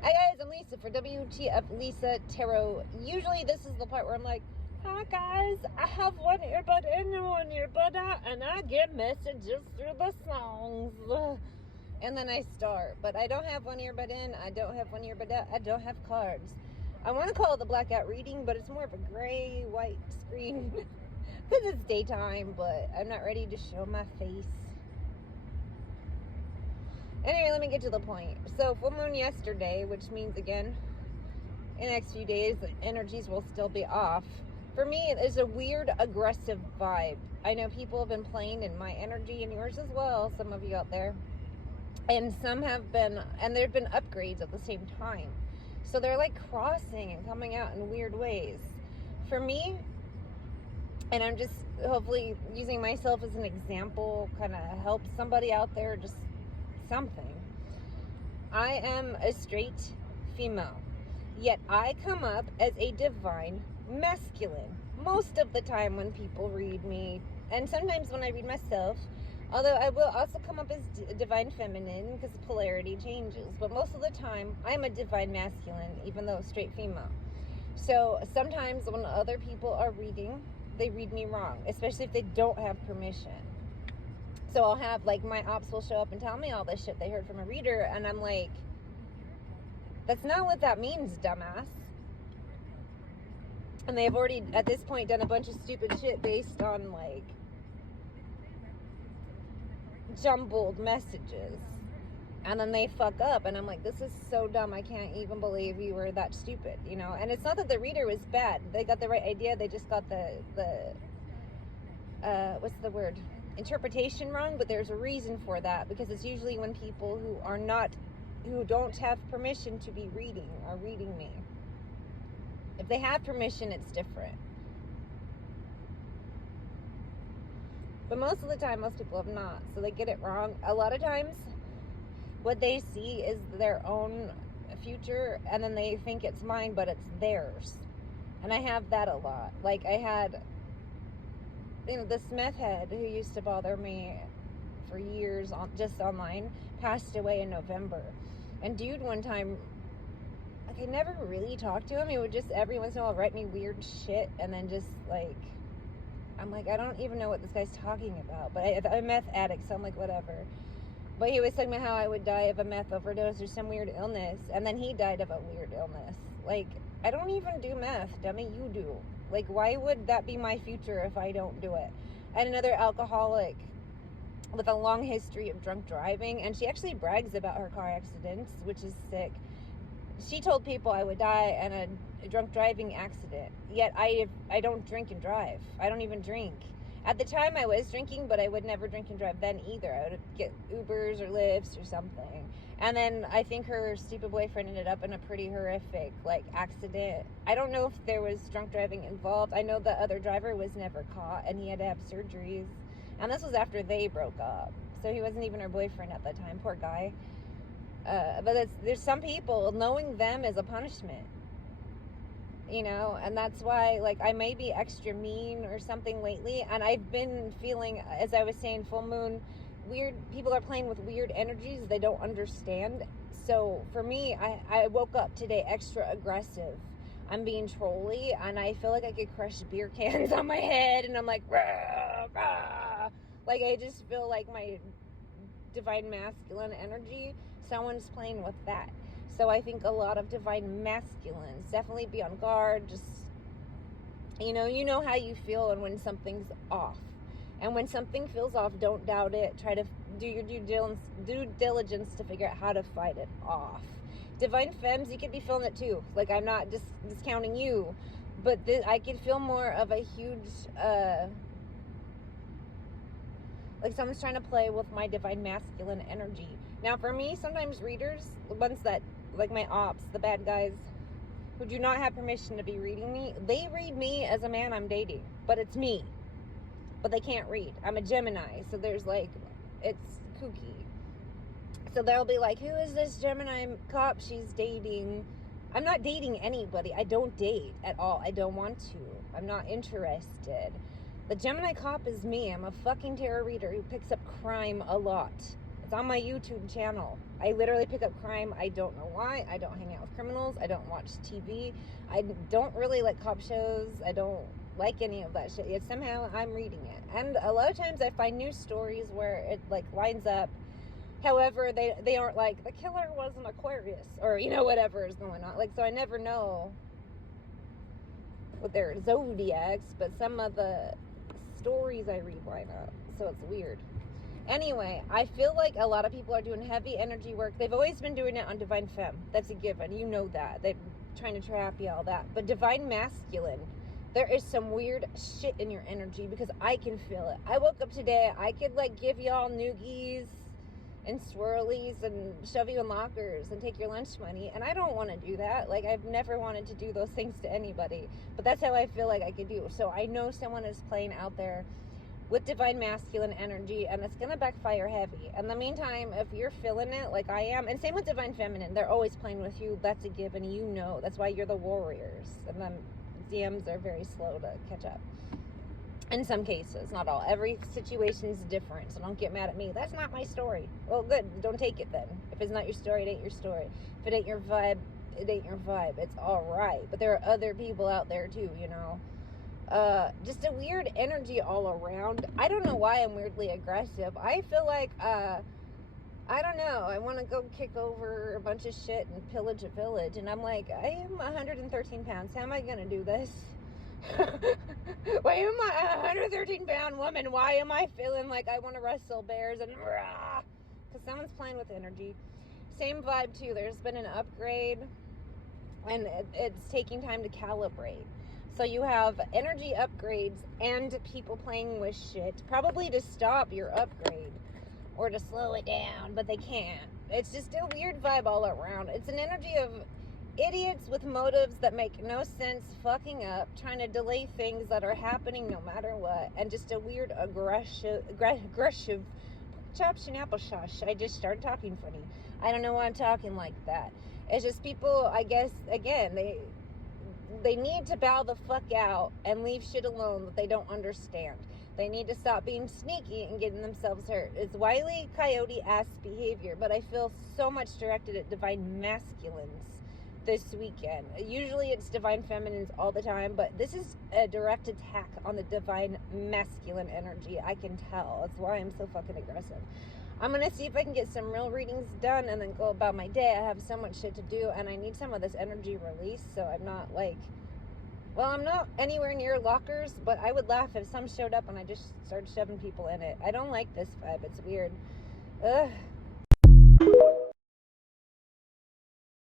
Hi guys, I'm Lisa for wtfLisa Tarot. Usually this is the part where I'm like, hi guys, I have one earbud in and one earbud out, and I get messages through the songs. And then I start. But I don't have one earbud in, I don't have one earbud out, I don't have cards. I want to call it the Blackout reading, but it's more of a gray-white screen because it's daytime, but I'm not ready to show my face. Anyway, let me get to the point. So, full moon yesterday, which means, again, in the next few days, the energies will still be off. For me, it's a weird, aggressive vibe. I know people have been playing in my energy and yours as well, some of you out there. And some have been, and there have been upgrades at the same time. So they're like crossing and coming out in weird ways. For me, and I'm just hopefully using myself as an example, kind of help somebody out there, just something. I am a straight female, yet I come up as a divine masculine most of the time when people read me, and sometimes when I read myself, although I will also come up as divine feminine because the polarity changes, but most of the time I'm a divine masculine, even though straight female. So sometimes when other people are reading, they read me wrong, especially if they don't have permission. So I'll have, like, my ops will show up and tell me all this shit they heard from a reader, and I'm like, that's not what that means, dumbass. And they've already, at this point, done a bunch of stupid shit based on, like, jumbled messages. And then they fuck up, and I'm like, this is so dumb, I can't even believe you were that stupid, you know? And it's not that the reader was bad. They got the right idea, they just got the what's the word? Interpretation wrong, but there's a reason for that, because it's usually when people who don't have permission to be reading are reading me. If they have permission, it's different. But most of the time, most people have not, so they get it wrong. A lot of times, what they see is their own future, and then they think it's mine, but it's theirs. And I have that a lot. Like, I had, this meth head who used to bother me for years just online passed away in November. And dude, one time, like, I never really talked to him. He would just every once in a while write me weird shit, and then just, like, I'm like, I don't even know what this guy's talking about. But I'm a meth addict, so I'm like, whatever. But he was talking about how I would die of a meth overdose or some weird illness, and then he died of a weird illness. Like, I don't even do meth, dummy, you do. Like, why would that be my future if I don't do it? And another alcoholic with a long history of drunk driving, and she actually brags about her car accidents, which is sick. She told people I would die in a drunk driving accident, yet I don't drink and drive. I don't even drink. At the time I was drinking, but I would never drink and drive then either. I would get Ubers or Lyfts or something. And then I think her stupid boyfriend ended up in a pretty horrific, like, accident. I don't know if there was drunk driving involved. I know the other driver was never caught, and he had to have surgeries. And this was after they broke up. So he wasn't even her boyfriend at the time. Poor guy. But there's some people, knowing them is a punishment. You know, and that's why, like, I may be extra mean or something lately, and I've been feeling, as I was saying, full moon, weird, people are playing with weird energies they don't understand. So for me, I woke up today extra aggressive. I'm being trolly, and I feel like I could crush beer cans on my head, and I'm like, rah, rah. Like, I just feel like my divine masculine energy, someone's playing with that. So I think a lot of divine masculines, definitely be on guard. Just, you know how you feel, and when something's off. And when something feels off, don't doubt it. Try to do your due diligence to figure out how to fight it off. Divine femmes, you could be feeling it too. Like, I'm not just discounting you, but I could feel more of a huge, like someone's trying to play with my divine masculine energy. Now, for me, sometimes readers, the ones that, like my ops, the bad guys, who do not have permission to be reading me, they read me as a man I'm dating. But it's me. But they can't read. I'm a Gemini, so there's, like, it's kooky. So they'll be like, who is this Gemini cop she's dating? I'm not dating anybody. I don't date at all. I don't want to. I'm not interested. The Gemini cop is me. I'm a fucking tarot reader who picks up crime a lot. It's on my YouTube channel. I literally pick up crime. I don't know why. I don't hang out with criminals. I don't watch TV. I don't really like cop shows. I don't like any of that shit. Yet somehow I'm reading it. And a lot of times I find news stories where it like lines up. However, they aren't like, the killer was an Aquarius, or, you know, whatever is going on. Like, so I never know what their zodiacs, but some of the stories I read line up. So it's weird. Anyway, I feel like a lot of people are doing heavy energy work. They've always been doing it on Divine Femme. That's a given. You know that. They're trying to trap you, all that. But Divine Masculine, there is some weird shit in your energy because I can feel it. I woke up today. I could, like, give y'all noogies and swirlies and shove you in lockers and take your lunch money, and I don't want to do that. Like, I've never wanted to do those things to anybody, but that's how I feel like I could do. So I know someone is playing out there with Divine Masculine energy, and it's gonna backfire heavy. In the meantime, if you're feeling it like I am, and same with Divine Feminine, they're always playing with you. That's a given. You know, that's why you're the warriors, and then DMs are very slow to catch up. In some cases, not all. Every situation is different, so don't get mad at me. That's not my story. Well, good. Don't take it then. If it's not your story, it ain't your story. If it ain't your vibe, it ain't your vibe. It's all right. But there are other people out there too, you know. Just a weird energy all around. I don't know why I'm weirdly aggressive. I feel like, I don't know. I want to go kick over a bunch of shit and pillage a village. And I'm like, I am 113 pounds. How am I going to do this? Why am I a 113-pound woman? Why am I feeling like I want to wrestle bears and rah? Because someone's playing with energy. Same vibe too. There's been an upgrade, and it's taking time to calibrate. So you have energy upgrades and people playing with shit, probably to stop your upgrade or to slow it down, but they can't. It's just a weird vibe all around. It's an energy of idiots with motives that make no sense, fucking up, trying to delay things that are happening no matter what, and just a weird aggressive chops and apple shush. I just started talking funny. I don't know why I'm talking like that. It's just people, I guess, again, they need to bow the fuck out and leave shit alone that they don't understand. They need to stop being sneaky and getting themselves hurt. It's Wile E. Coyote-ass behavior, but I feel so much directed at Divine Masculines this weekend. Usually it's Divine Feminines all the time, but this is a direct attack on the Divine Masculine energy. I can tell. That's why I'm so fucking aggressive. I'm gonna see if I can get some real readings done and then go about my day. I have so much shit to do, and I need some of this energy released, so I'm not like, well, I'm not anywhere near lockers, but I would laugh if some showed up and I just started shoving people in it. I don't like this vibe. It's weird. Ugh.